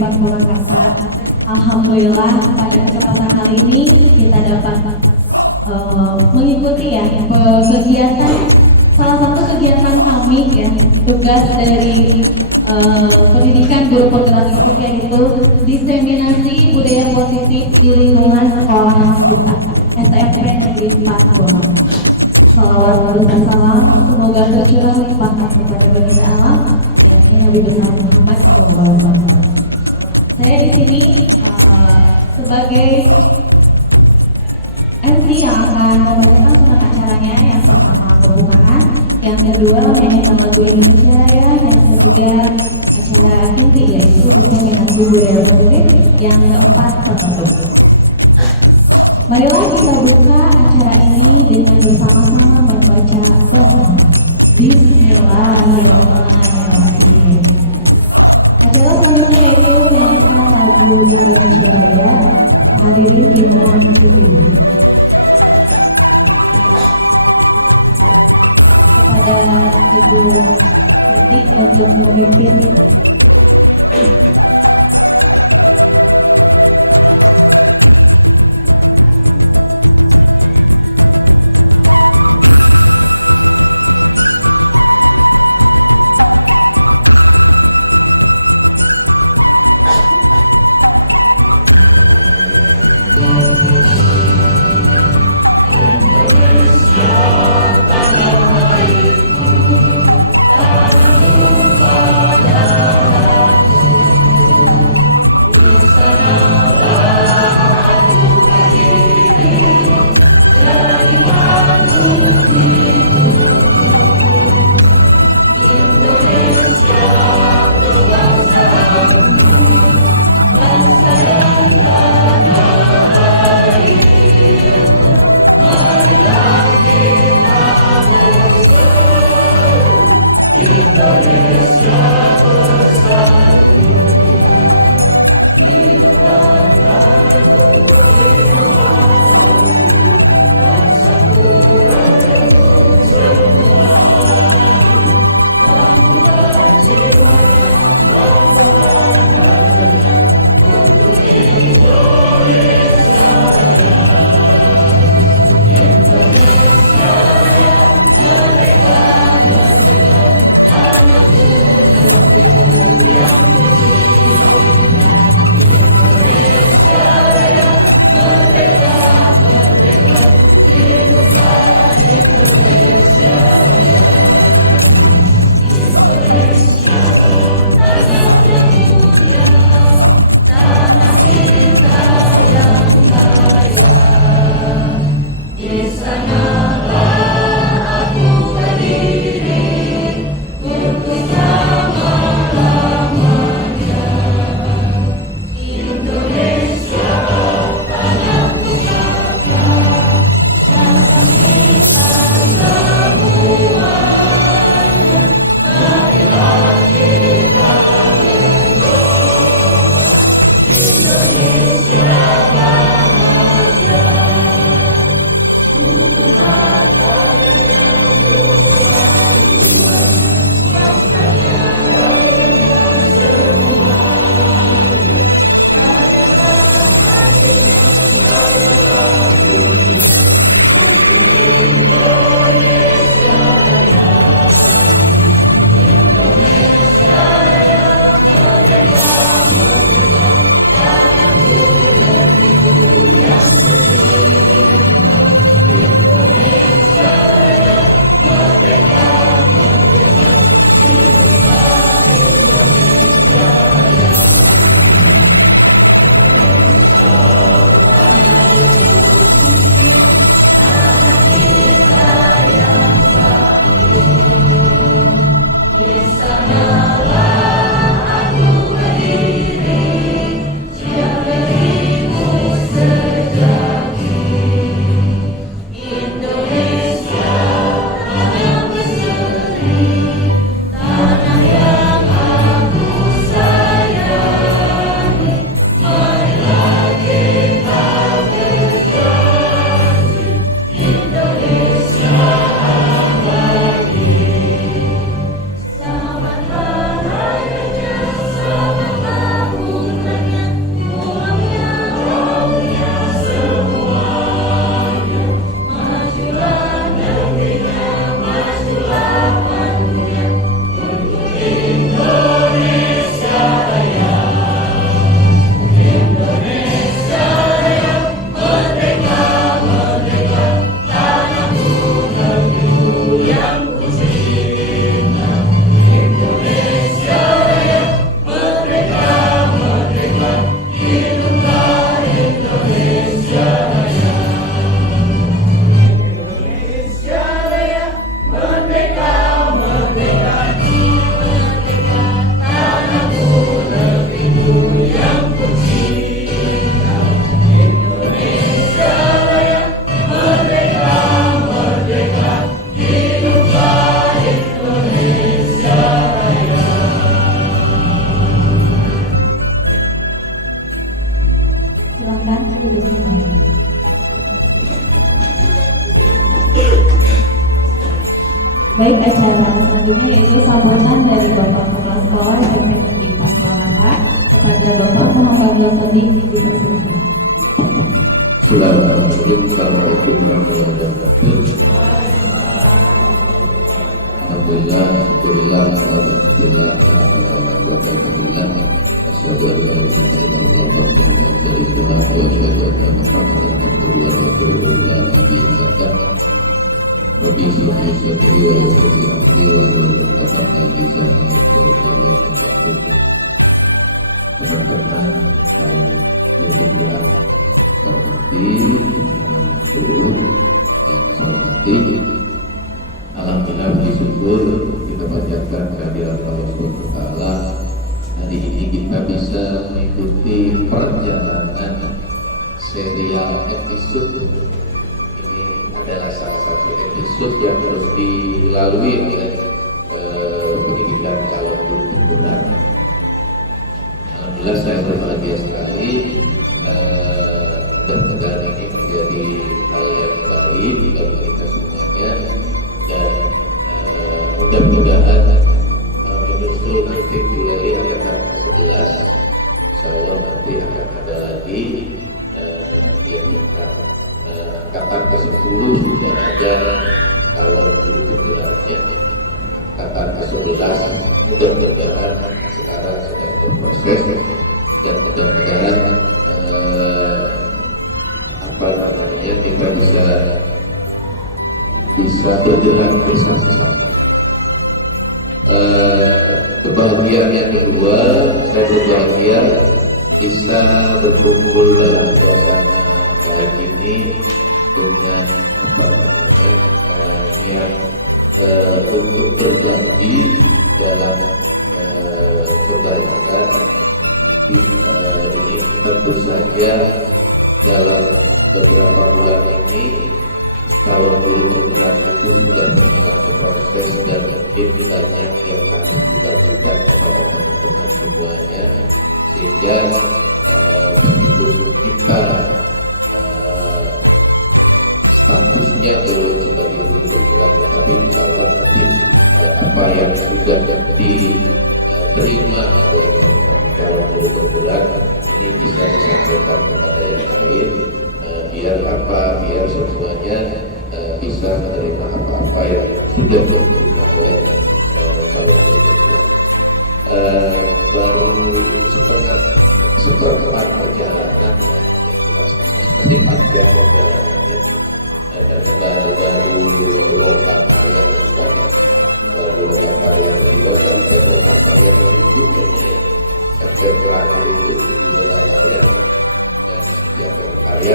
Pak Purwakarta. Alhamdulillah pada kesempatan kali ini kita dapat mengikuti ya kegiatan, salah satu kegiatan kami ya, tugas dari pendidikan guru penggerak musik, yaitu diseminasi budaya positif di lingkungan sekolah nasional SMN Negeri 4. Salawat bersalam, semoga tercurah limpahkan kepada bagi alam Nabi besar Muhammad SAW. Saya di sini sebagai Baik, acara selanjutnya yaitu sambutan dari Bapak Kepala Sekolah Universitas Pastianata kepada Bapak Muhammad Yasadi. Assalamualaikum warahmatullahi wabarakatuh. Alhamdulillah bersyukur kita panjatkan kehadiran Allah Subhanahu wa taala. Hari ini kita bisa mengikuti perjalanan serial episode. Ini adalah salah satu episode yang harus dilalui oleh pendidikan calon guru tunggal. Alhamdulillah saya berbahagia sekali dan ini menjadi hal yang baik untuk kita semuanya. Mudah-mudahan menyusul nanti mulai ada kelas 11, insyaallah nanti akan ada lagi kakak ke-10 sudah ada tahun berikutnya, kakak ke-11 mudah-mudahan sekarang sedang berproses dan mudah-mudahan kita bisa bergerak bersama. Kebahagiaan yang kedua, saya berbahagia bisa berkumpul dalam suasana ini dengan untuk berbagi dalam kebaikan. Tentu saja dalam beberapa bulan ini kalau biar semuanya bisa menerima apa-apa yang sudah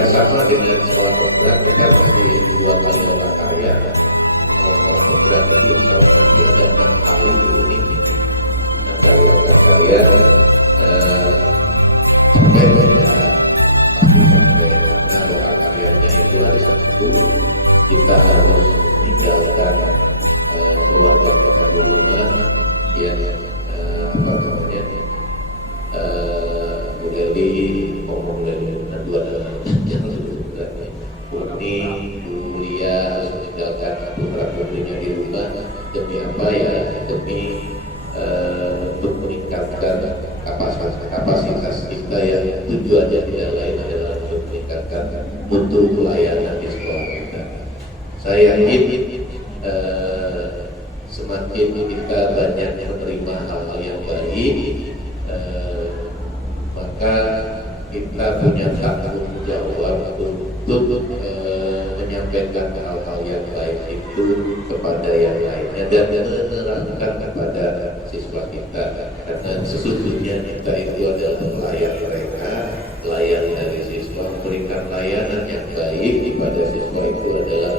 sama dengan melakukan dua pembuatan karya untuk meningkatkan kapasitas kita yang tujuannya tidak lain adalah untuk meningkatkan mutu pelayanan di sekolah kita. Saya yakin semakin kita banyak menerima hal-hal yang baik, maka kita punya tanggung jawab untuk menyampaikan hal-hal yang baik itu kepada yang lainnya dan menerangkan kepada siswa kita, karena sesungguhnya kita itu adalah pelayan mereka, pelayan dari siswa. Memberikan layanan yang baik kepada siswa itu adalah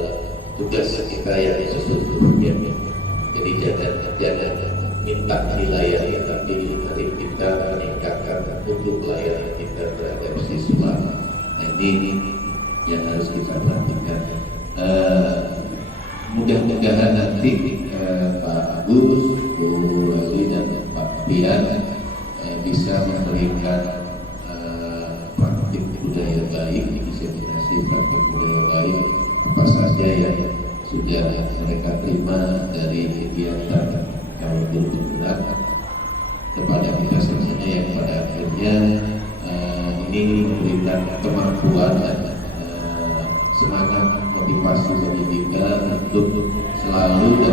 tugas kita yang sesungguhnya. Jadi jangan minta dilayani, tapi mari kita meningkatkan untuk pelayanan kita terhadap siswa. Nah, ini yang harus kita perhatikan. Mudah-mudahan nanti Pak Agus, Bu Wali dan Pak Bian bisa memberikan praktik budaya baik, diseminasi praktik budaya baik apa saja yang sudah mereka terima dari kegiatan calon guru penggerak kepada kita semuanya yang pada akhirnya ini memberikan kemampuan dan semangat motivasi bagi kita untuk selalu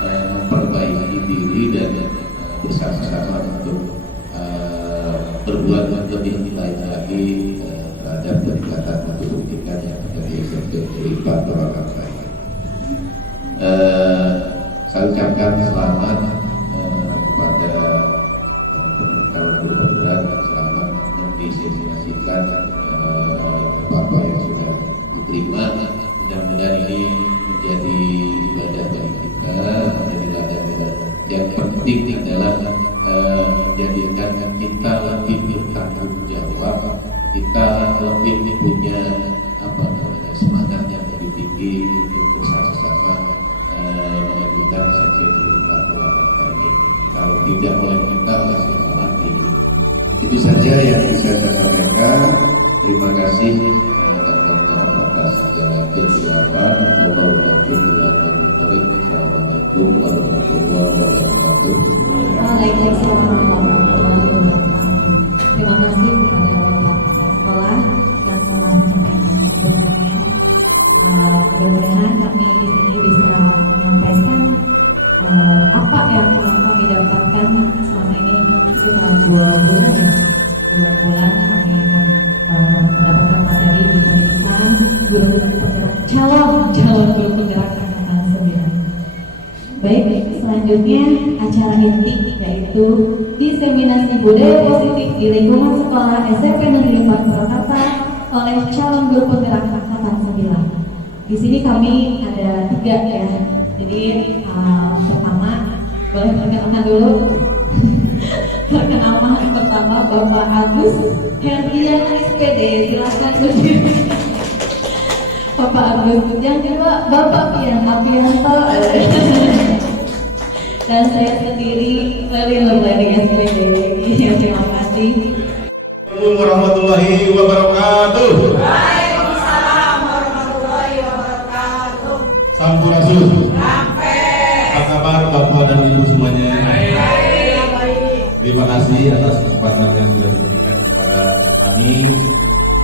memperbaiki diri dan bersama-sama untuk berbuat lebih baik lagi terhadap peningkatan mutu pendidikan yang ada di SMP Negeri 4 Tolaga Raya. Saya ucapkan selamat kepada calon guru penggerak dan selamat mendiskusikan Bapak yang sudah diterima, dan mudah ini menjadi wadah bagi kita, menjadi wadah yang penting adalah menjadikan kita lebih bertanggung jawab, kita lebih punya semangat yang lebih tinggi untuk bersama-sama menjadikan sisi pendidikan. Kalau tidak oleh kita semua itu saja yang bisa saya sampaikan. Terima kasih atas segala persiapan. Waalaikumsalam. Terima kasih calon guru penggerak angkatan 9. Baik, selanjutnya acara inti yaitu diseminasi budaya positif di lingkungan sekolah SMP Negeri 4 Purwakarta oleh calon guru penggerak angkatan 9. Di sini kami ada 3 ya. Jadi pertama boleh perkenalkan dulu. Perkenalkan pertama Bapak Agus Herdiana SPD, silakan berdiri. Bapak Agus, yang kedua Bapak Pian Apianto dan saya sendiri Leli Nurleni SPD. Terima kasih. Assalamualaikum warahmatullahi wabarakatuh. Waalaikumsalam warahmatullahi wabarakatuh. Sampurasun. Apa kabar Bapak dan Ibu semuanya? Terima kasih atas kesempatan yang kami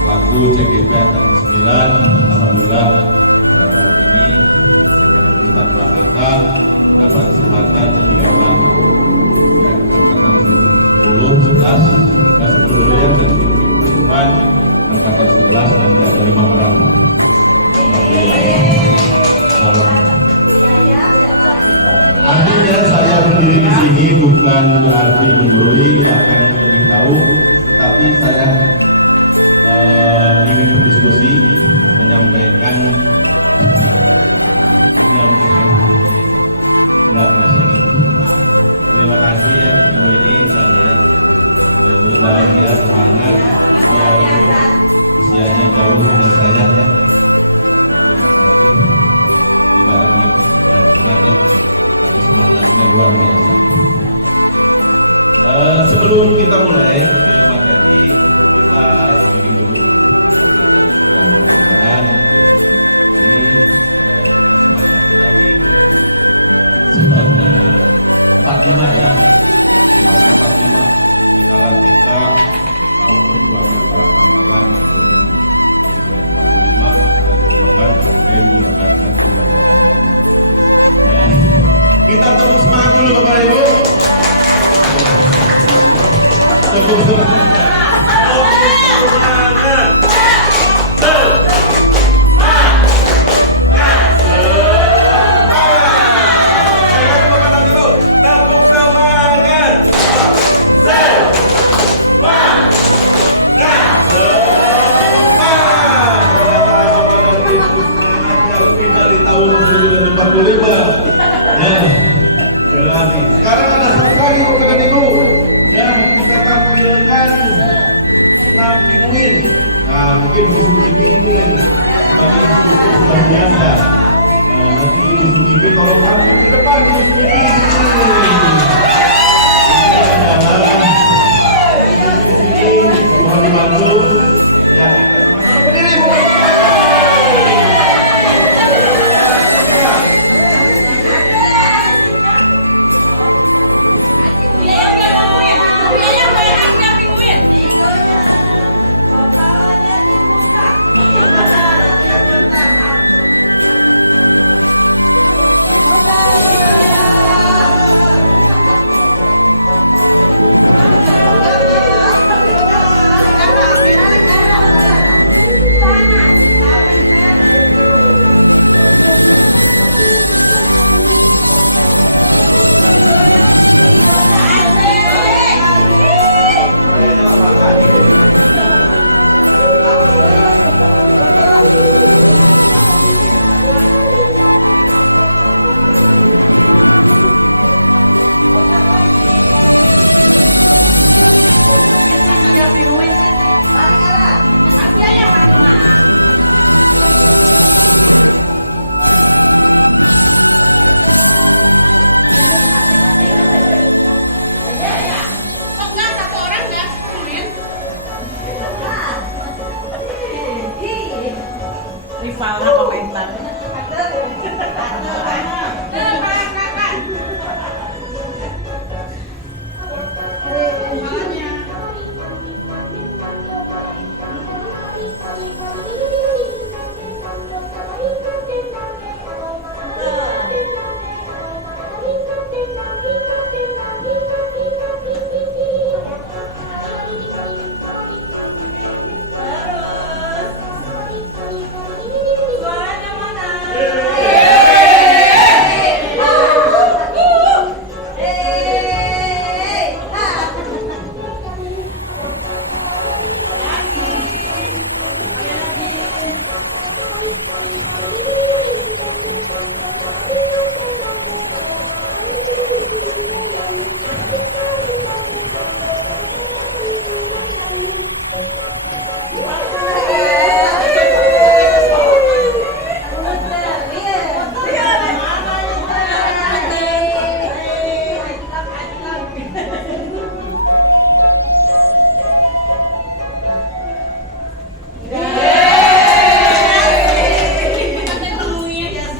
waktu CPN 9 Waalaikumsalam salah komentar.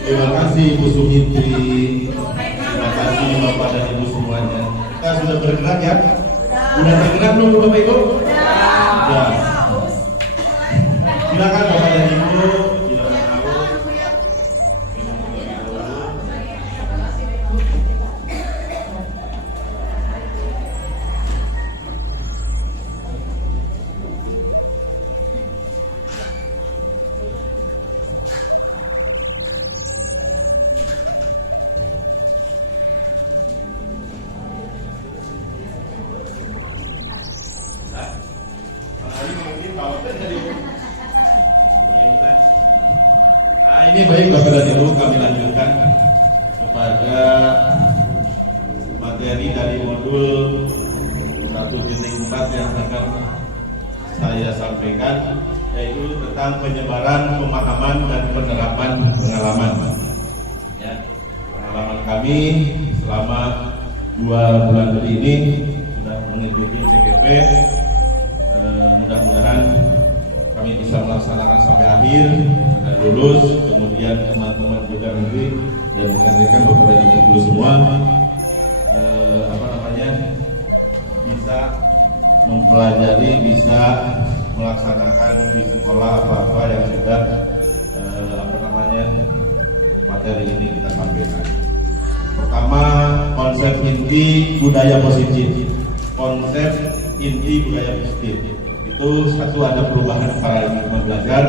Terima kasih Ibu Sumitri, terima kasih Bapak dan Ibu semuanya. Kita sudah bergerak ya? Sudah bergerak belum Bapak Ibu? Ya. Silakan Bapak dan Ibu. Ini baik Bapak dan Ibu, kami lanjutkan kepada materi dari modul 1.4 yang akan saya sampaikan, yaitu tentang penyebaran pemahaman dan penerapan pengalaman. Ya, pengalaman kami selama 2 bulan ini sudah mengikuti PPP. Mudah-mudahan kami bisa melaksanakan sampai akhir dan lulus. Kemudian teman-teman juga nanti yang dikandikan beberapa ibu semua bisa mempelajari, bisa melaksanakan di sekolah apa-apa yang sudah materi ini kita sampaikan. Pertama, konsep inti budaya positif. Konsep inti budaya positif itu satu, ada perubahan paradigma belajar,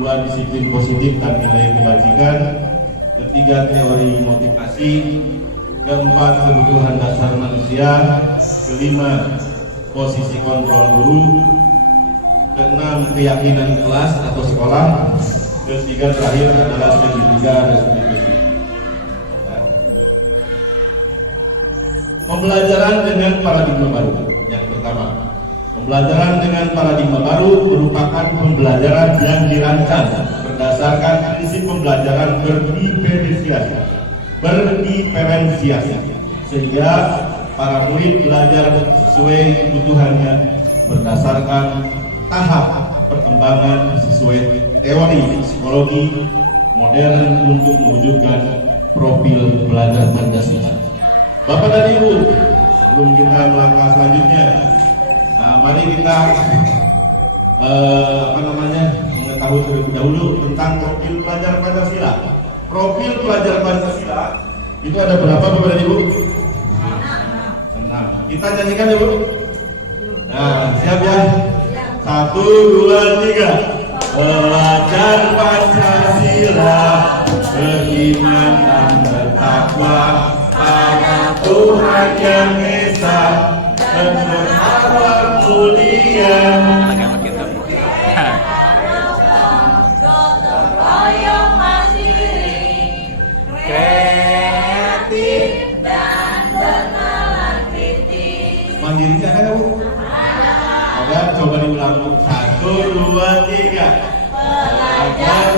2, disiplin positif dan nilai kebajikan, 3, teori motivasi, 4, kebutuhan dasar manusia, 5, posisi kontrol guru, 6, keyakinan kelas atau sekolah, 3, terakhir adalah segitiga respektif. Pembelajaran dengan paradigma baru. Yang pertama, pembelajaran dengan paradigma baru merupakan pembelajaran yang dirancang berdasarkan prinsip pembelajaran berdiferensiasi, sehingga para murid belajar sesuai kebutuhannya berdasarkan tahap perkembangan sesuai teori psikologi modern untuk mewujudkan profil belajar Pancasila. Bapak dan Ibu, sebelum kita melangkah selanjutnya, mari kita mengetahui terlebih dahulu tentang profil pelajar Pancasila. Profil pelajar Pancasila itu ada berapa Bapak dan Ibu? 6. Kita nyanyikan dulu. Nah, siap ya? 1, 2, 3. Belajar Pancasila, beriman dan bertakwa pada Tuhan Yang Esa dan berakhlak mulia.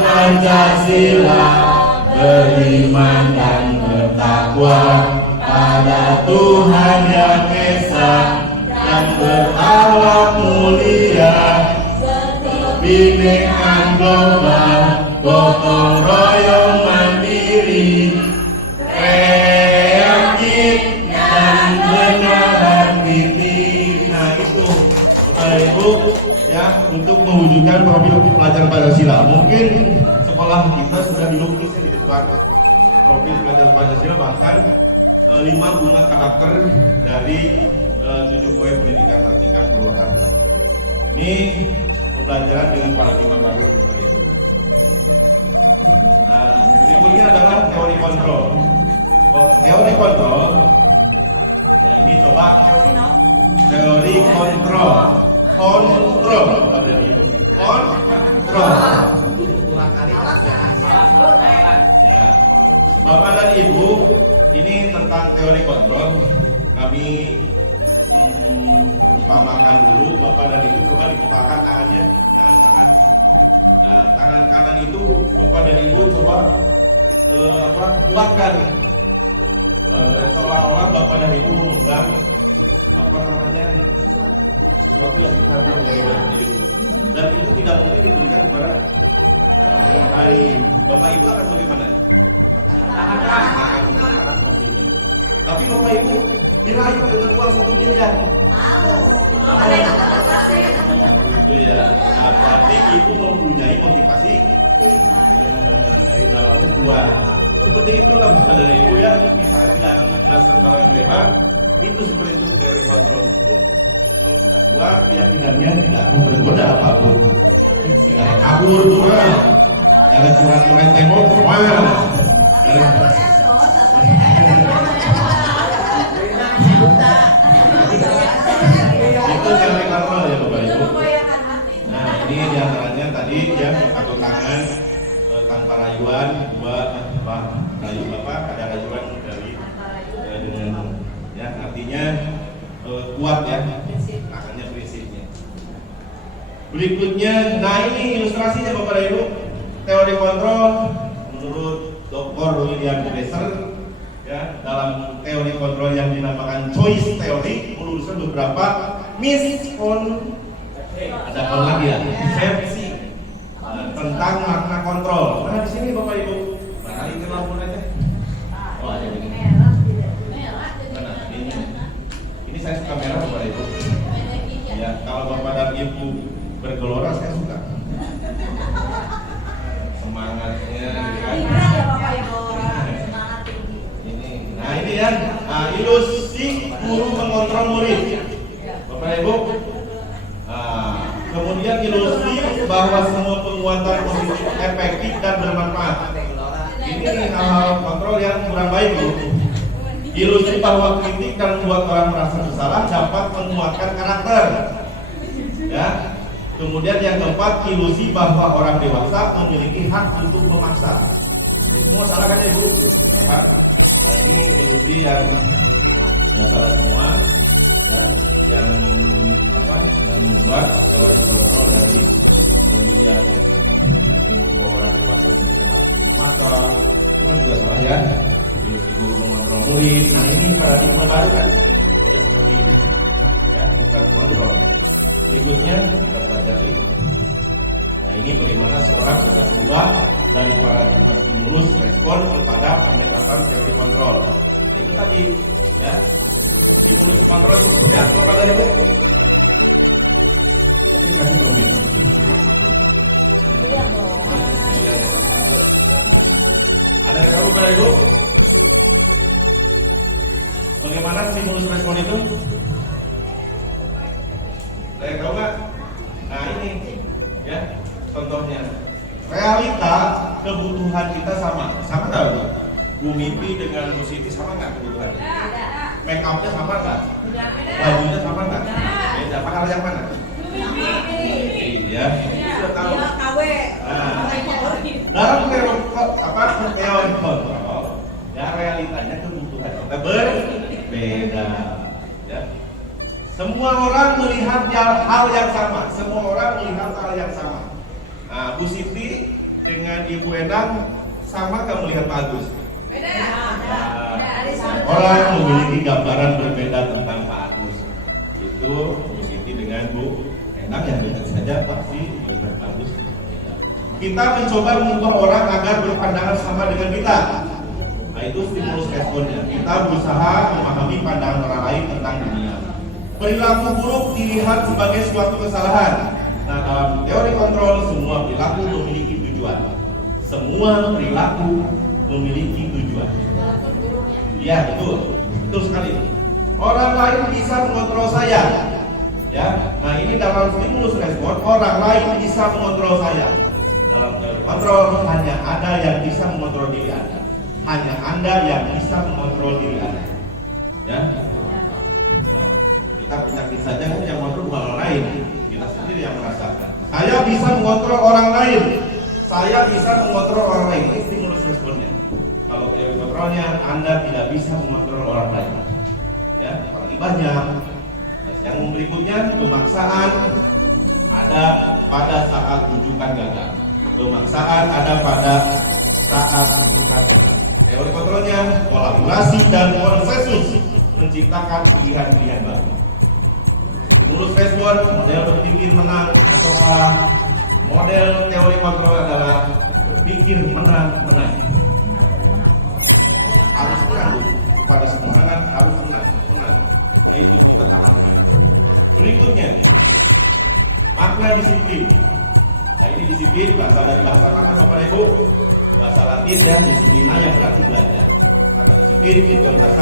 Pancasila, beriman dan bertakwa pada Tuhan Yang Esa dan berakhlak mulia, Bhinneka Tunggal gotong royong mandiri, kreatif dan menahan diri. Nah itu Bapak Ibu ya, untuk mewujudkan produk pelajar Pancasila. Mungkin sekolah kita sudah dilukis di belakang produk pelajar Pancasila, bahkan 5 bunga karakter dari 7 poin pendidikan bertingkat kelurahan. Ini pelajaran dengan Pancasila. Sebelumnya adalah teori kontrol. Teori kontrol. Ini coba teori kontrol. Kontrol. Kontrol. Bapak dan Ibu, ini tentang teori kontrol. Kami paparkan dulu Bapak dan Ibu, coba dipaparkan ya. Nah, kanan-kanan itu Bapak dan Ibu coba buatkan seolah-olah Bapak dan Ibu mengundang dan itu tidak memberikan dari pemerintah atau bagaimana. Tapi Bapak Ibu nilai ketentuan sepertinya. Tapi Ibu mempunyai motivasi. Dua, seperti itu Bapak dan Ibu ya. Itu kabur dua. Jangan curhat-curhat tembok, Mas. Itu teori kontrol ya Bapak Ibu. Nah ini diantaranya tadi yang pakai tangan tanpa rayuan, dua rayu Bapak ada rayuan dari dengan ya artinya kuat ya tangannya prinsipnya. Berikutnya, nah ini ilustrasinya Bapak dan Ibu. Teori kontrol menurut Dr. William Glasser ya, dalam teori kontrol yang dinamakan choice theory meluruskan beberapa ada apa lagi ya? Konsepsi tentang makna kontrol. Nah di sini Bapak Ibu, nah ini lampunya. Oh, ini saya suka merah Bapak Ibu. Ya, kalau Bapak dan Ibu bergelora saya suka. Semangatnya kan. Nah ini ya, nah, ilusi guru mengontrol murid. Bapak Ibu, kemudian ilusi bahwa semua penguatan positif efektif dan bermanfaat. Ini hal-hal kontrol yang kurang baik Bu. Ilusi bahwa kritik dan membuat orang merasa bersalah dapat menguatkan karakter. Ya. Kemudian yang keempat, ilusi bahwa orang dewasa memiliki hak untuk memaksa. Realita kebutuhan kita sama nggak Bu? Bu Mimi dengan Bu Siti sama nggak kebutuhan? Make up-nya sama nggak? Bajunya sama nggak? Beda. Mahal yang mana? Ya, sudah tahu. Nah, dalam teori kontrol, ya realitanya kebutuhan kita berbeda. Ya. Semua orang melihat hal yang sama. Semua orang melihat hal yang sama. Nah, Bu Siti dengan Ibu Endang sama nggak melihat Pak Agus? Orang memiliki gambaran berbeda tentang Pak Agus. Itu Bu Siti dengan Bu Endang ya tentu saja pasti Ibu Agus. kita mencoba mengubah orang agar berpandangan sama dengan kita. Nah, itu stimulus responnya. Kita berusaha memahami pandangan orang lain tentang dunia. Perilaku buruk dilihat sebagai suatu kesalahan. Nah, dalam teori kontrol, semua perilaku memiliki tujuan. Semua perilaku memiliki tujuan. Ya, betul. Betul sekali. Orang lain bisa mengontrol saya. Ya, nah ini dalam stimulus respon, orang lain bisa mengontrol saya. Dalam teori kontrol hanya ada yang bisa mengontrol diri Anda. Hanya Anda yang bisa mengontrol diri Anda. Ya. Kita saja yang mengontrol orang lain. Kita sendiri yang merasa. Saya bisa mengontrol orang lain. Saya bisa mengontrol orang lain. Stimulus responnya. Kalau teori kontrolnya, Anda tidak bisa mengontrol orang lain. Ya, akibatnya yang berikutnya pemaksaan ada pada saat rujukan gagal. Pemaksaan ada pada saat rujukan. Teori kontrolnya kolaborasi dan konsensus menciptakan pilihan yang baik. Stimulus respon yang berpikir menang. Model teori kontrol adalah berpikir menang. Harus menang. Pada semuanya harus menang. Berikutnya, makna disiplin. Jadi disiplin bahasa itu bahasa Latin yang saya belajar. Disiplin itu bahasa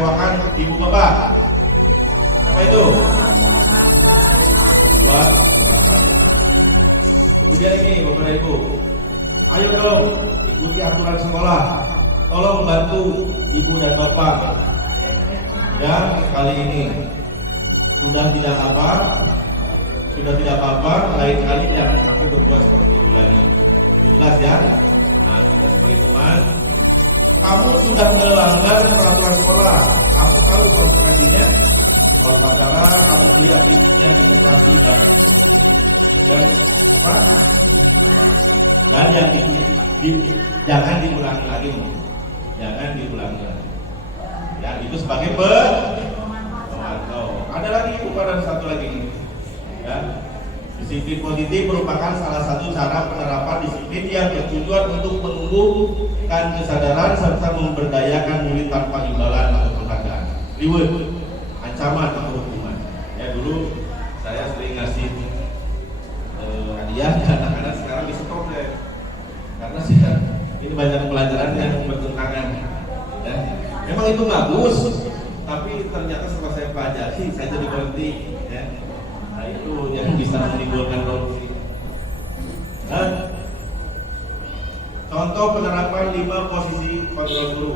kecewakan ibu bapak. Apa itu? Kemudian ini kepada ibu, ayo dong ikuti aturan sekolah, tolong bantu ibu dan bapak. Ya, kali ini sudah tidak apa-apa, lain kali ya. Jelas ya. Nah, kamu sudah melanggar peraturan sekolah. Jangan diulangi lagi. Jangan diulangi lagi. Ya, itu sebagai pemantau. Ada lagi bukan satu lagi. Ya. Disiplin positif merupakan salah satu cara penerapan disiplin yang bertujuan untuk menumbuhkan kesadaran serta memberdayakan murid tanpa imbalan atau penghargaan. Reward, ancaman atau hukuman. Ya, dulu saya sering ngasih hadiah ke anak-anak, sekarang bisa komplain karena saya ini banyak pelajaran yang bertentangan. Ya. Memang itu bagus, tapi ternyata setelah saya pelajari saya jadi berhenti. Ya. Nah, itu yang bisa menimbulkan korupsi. Nah, contoh penerapan 5 posisi kontrol guru.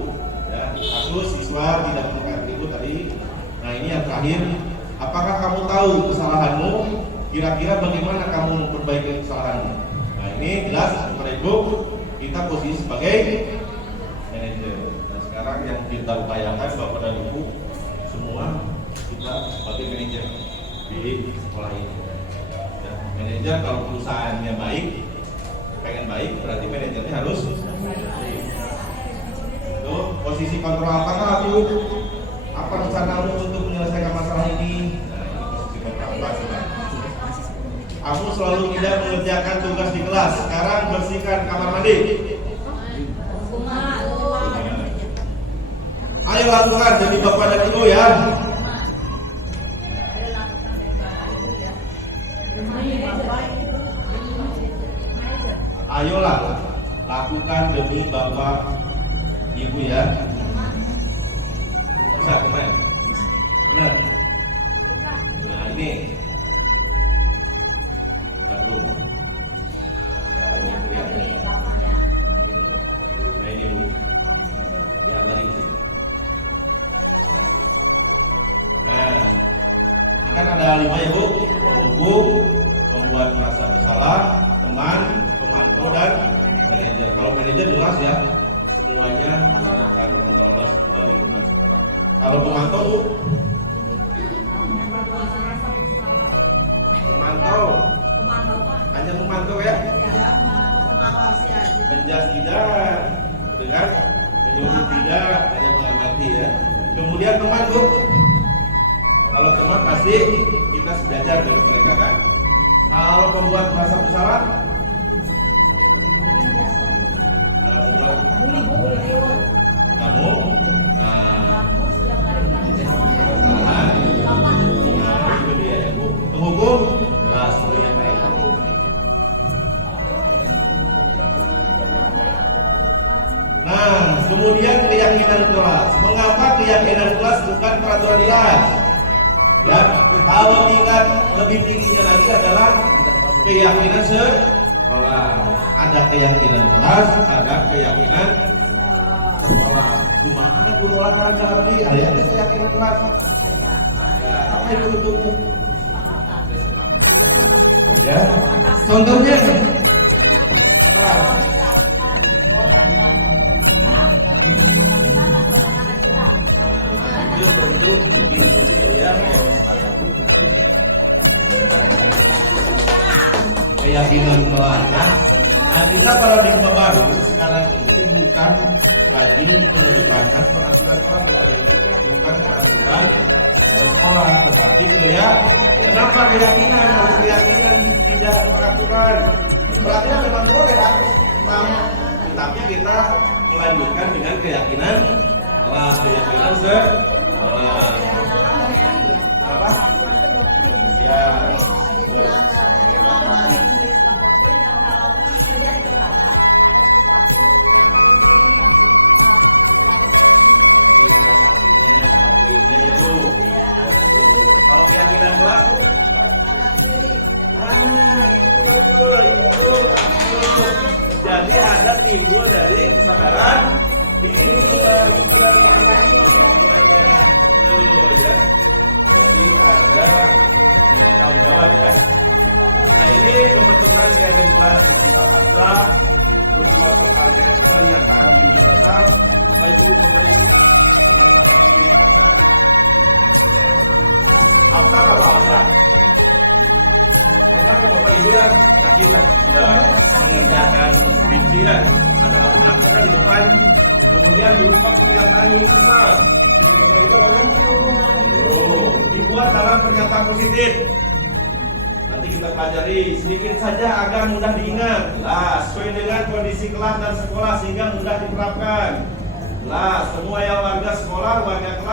Ya, satu, siswa tidak menekan ibu tadi. Nah, ini yang terakhir, apakah kamu tahu kesalahanmu? Kira-kira bagaimana kamu memperbaiki kesalahanmu? Nah, ini jelas kepada ibu, kita posisi sebagai manajer. Dan sekarang yang kita upayakan bapak dan ibu semua kita sebagai manajer di sekolah ini. Nah, manajer kalau perusahaannya baik, pengen baik, berarti manajernya harus baik. Tuh, posisi kontrol apakah tuh? Apa rencanamu untuk menyelesaikan masalah ini? Nah, ini posisi kontrol apa? Kamu selalu tidak mengerjakan tugas di kelas. Sekarang bersihkan kamar mandi. Ayo lakukan jadi bapak dan ibu ya. Ayolah lakukan demi bapak ibu ya. Siapa? Benar. Nah, ini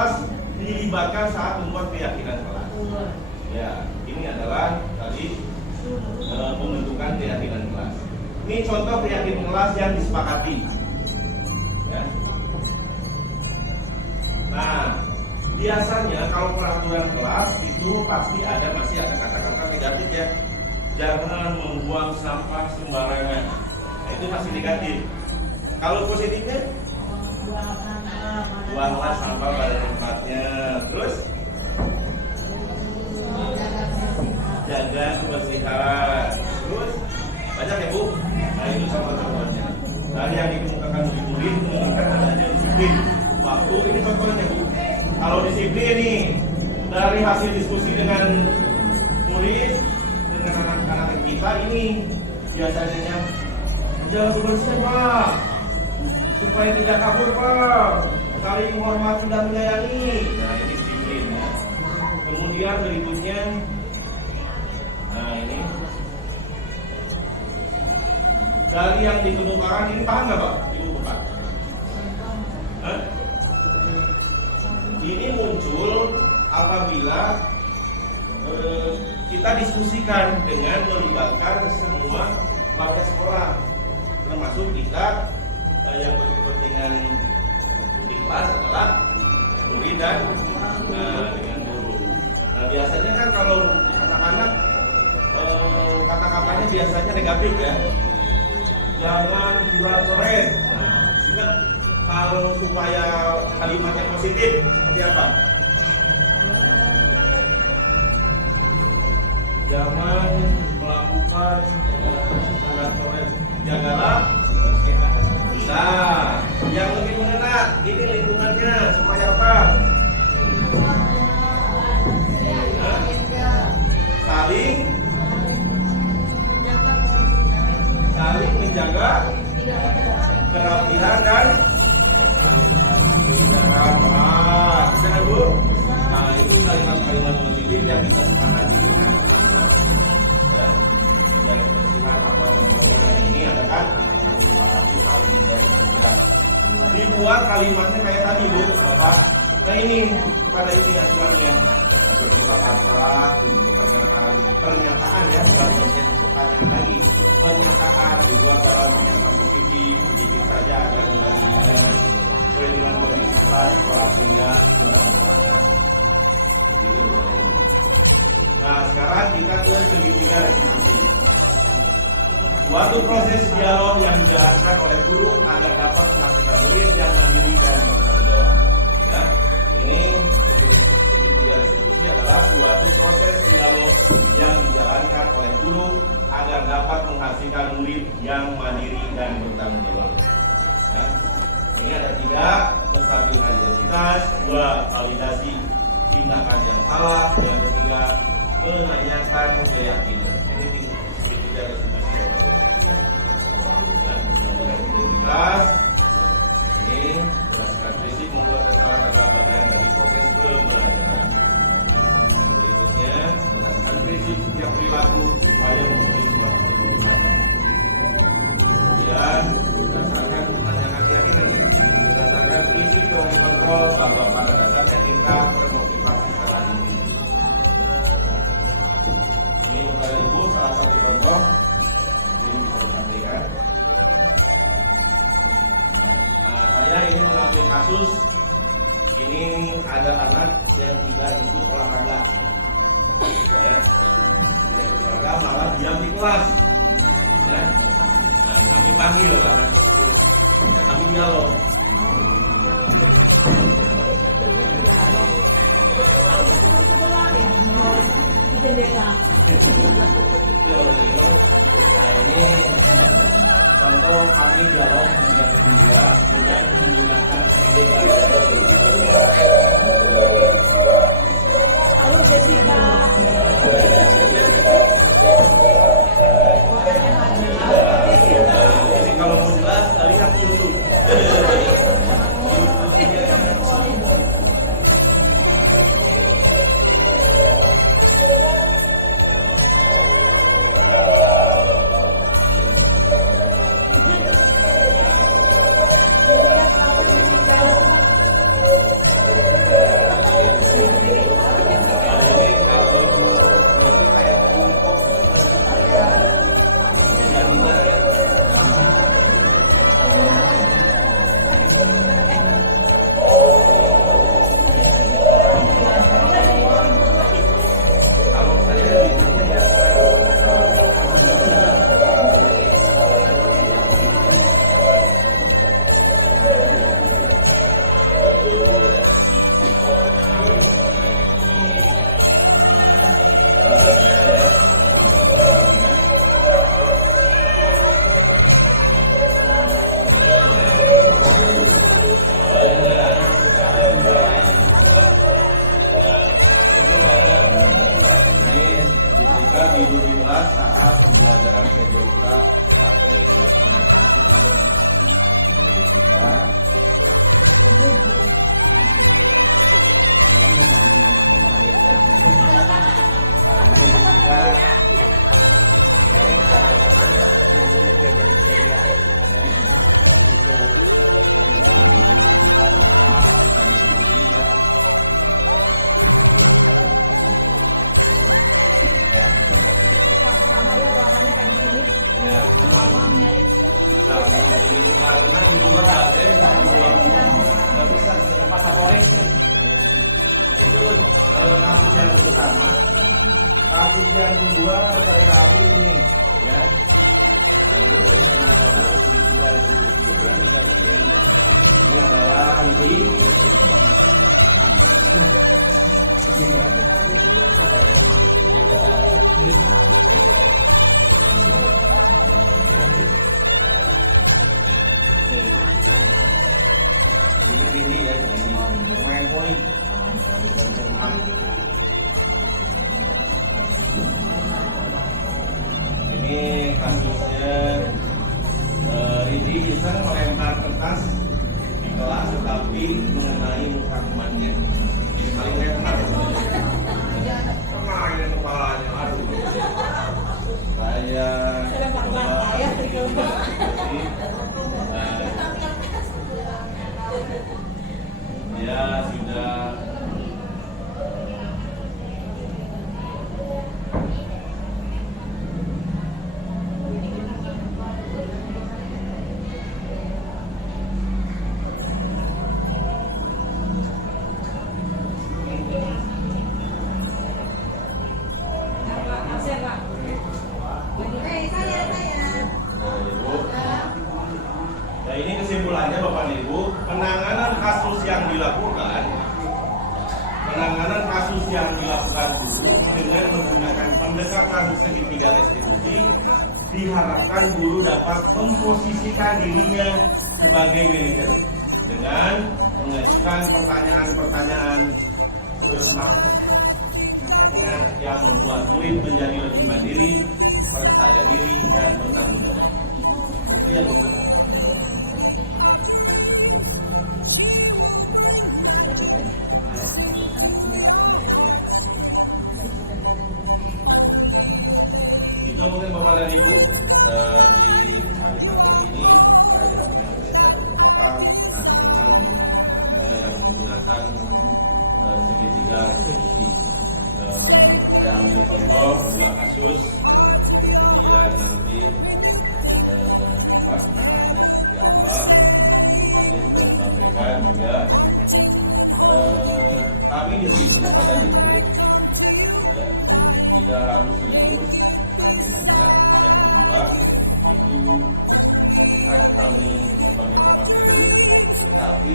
kelas dilibatkan saat membuat keyakinan kelas. Ya, ini adalah tadi pembentukan keyakinan kelas. Ini contoh keyakinan kelas yang disepakati. Ya. Nah, biasanya kalau peraturan kelas itu pasti masih ada kata-kata negatif ya. Jangan membuang sampah sembarangan. Itu masih negatif. Kalau positifnya, buanglah sampah pada tempatnya. Terus jaga kebersihan. Terus banyak ya Bu. Nah ini contoh-contohnya. Tadi yang dikemukakan disiplin, disiplin. Waktu ini contohnya. Kalau disiplin nih dari hasil diskusi dengan tulis kita ini biasanya jangan berusaha Pak, supaya tidak takut Pak, saling menghormati dan menyayangi. Kemudian berikutnya, nah ini dari yang dikemukakan ini paham nggak Pak? Ibu bukan? Hah? Ini muncul apabila kita diskusikan dengan melibatkan semua warga sekolah, termasuk kita yang berkepentingan di kelas adalah murid dan dengan guru. Nah, biasanya kan kalau kata-katanya biasanya negatif ya, jangan buat coret. Nah, kalau supaya kalimatnya positif seperti apa? Jangan yang dilakukan Stay in place, heart of your hearts, when you think of love, never forsake me. Wanting and dreaming you, each time I think of you, lying naked beside me. Only a lady of dreams, she will bring magic to sing to your heartstrings. Only a lady of dreams come alive. You are all that I desire. Save me a place in the heart of your hearts. When you think of dreams, never forsake me. Wanting and holding you, each time I come to you, lying naked beside you. Only a lady of dreams,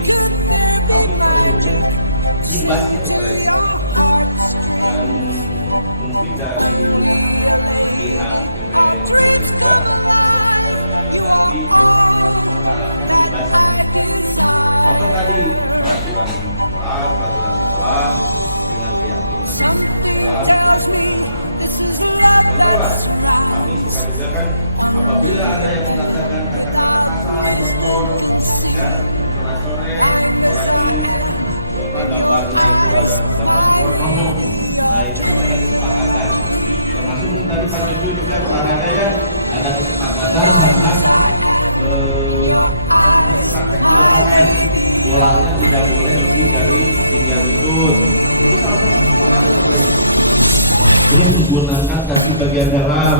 could there be magic to sing to your heartstrings? Only a lady of dreams come alive. You are all that I desire. Something tells me this is love that surrounds. Only a fool without wisdom can see. Blind as I am in your eyes, my lady of dreams. Blind as I am in your eyes, my lady of dreams. Gunakan kaki bagian dalam.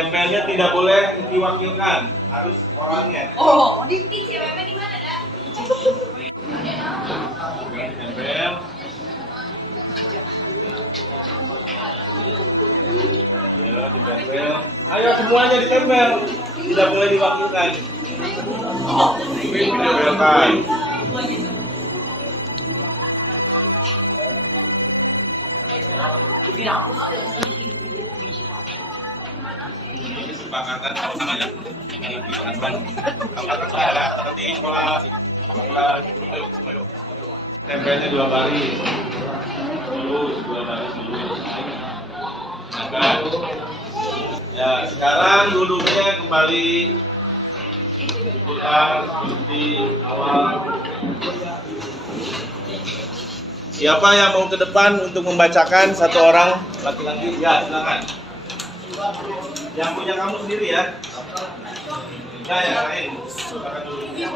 tempelnya tidak boleh diwakilkan, harus orangnya. Oh, di cewek di mana dah? Tempel. Ayo semuanya ditempel, tidak boleh diwakilkan. Ditempelkan. Kesepakatan sama-sama ya. Seperti sekolah. Tempelnya 2 baris. Lurus 2 baris lurus. Nah, ya, sekarang duduknya kembali putar seperti awal. Siapa yang mau ke depan untuk membacakan satu orang laki-laki? Ya, silakan. Yang punya kamu sendiri ya. Ya, yang lain. Silakan dulu. Ya,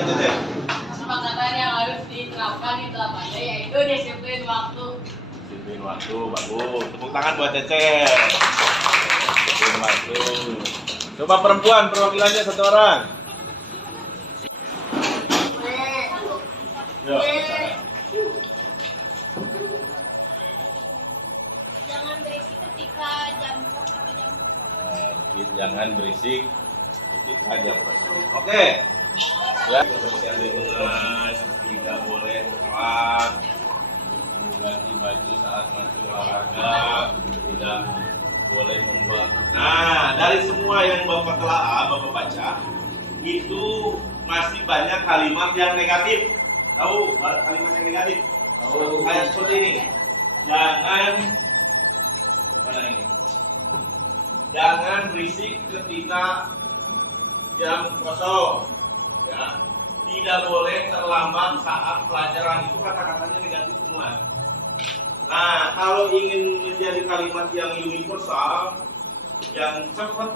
Tete. Kesepakatan yang harus diterapkan di dalam yaitu disiplin waktu. Disiplin waktu, bagus. Tepuk tangan buat Cece. Disiplin waktu. Coba perempuan, perwakilannya 1 orang. Ya. Jangan berisik. Oke. Ya. Tidak boleh keras. Ganti baju saat berolahraga. Tidak boleh berubah. Nah, dari semua yang Bapak telah Bapak baca, itu masih banyak kalimat yang negatif. Tahu kalimat yang negatif? Kayak seperti ini. Jangan berisik ketika jam kosong. Ya. Tidak boleh terlambat saat pelajaran, itu kata-katanya negatif semua. Nah, kalau ingin menjadi kalimat yang universal, yang cepat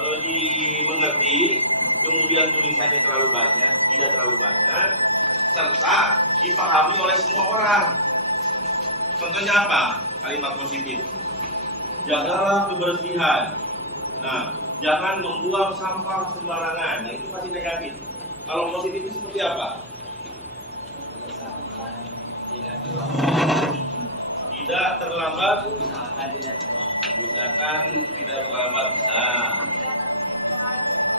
dimengerti, kemudian tulisannya terlalu banyak, tidak terlalu banyak, serta dipahami oleh semua orang. Contohnya apa? Kalimat positif. Jagalah kebersihan. Nah, jangan membuang sampah sembarangan. Itu pasti negatif. Kalau positif itu seperti apa? Tidak terlambat. Jangan tidak terlambat.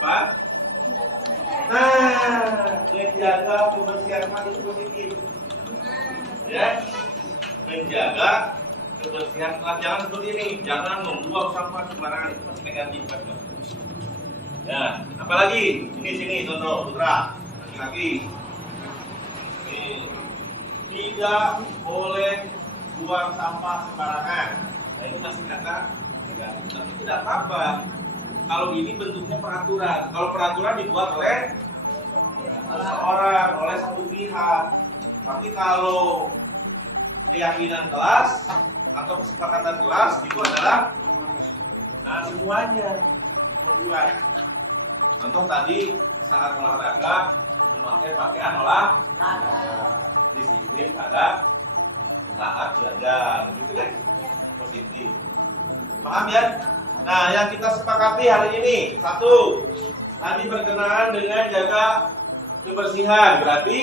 Apa? Menjaga kebersihan paling positif. Ya, menjaga kebersihan pelajaran seperti ini. Jangan membuang sampah sembarangan, negatif. Ya, apalagi sini contoh putra laki-laki. Tidak boleh buang sampah sembarangan. Kita silakan. Tidak apa. Kalau ini bentuknya peraturan. Kalau peraturan dibuat oleh seseorang, oleh satu pihak. Tapi kalau keyakinan kelas atau kesepakatan kelas itu adalah semuanya. Contoh tadi saat olahraga pakaianlah ada saat belajar. Paham ya? Nah, yang kita sepakati hari ini 1, tadi berkenaan dengan jaga kebersihan. Berarti